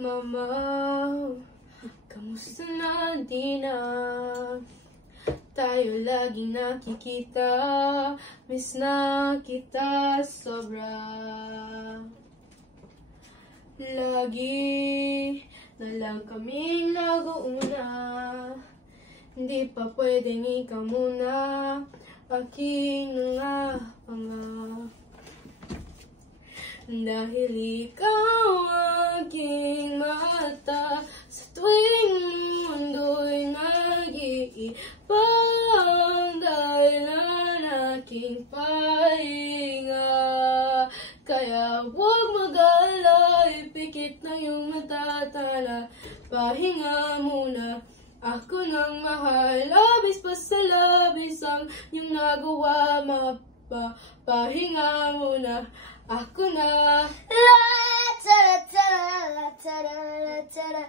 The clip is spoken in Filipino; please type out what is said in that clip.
Mama, kamusta na di na? Tayo laging nakikita, miss na kita sobra. Lagi na lang kaming nag-uuna, hindi pa pwedeng ikaw muna, aking mga panga. Dahil ikaw aking mata, sa tuwing mundo'y nag-iipang dahilan aking pahinga. Kaya huwag mag-alala, ipikit na yung matatala, pahinga muna. Ako nang mahal, labis pa sa labis ang iyong nagawa, pahinga muna. Ako na. La ta ta la ta la ta la.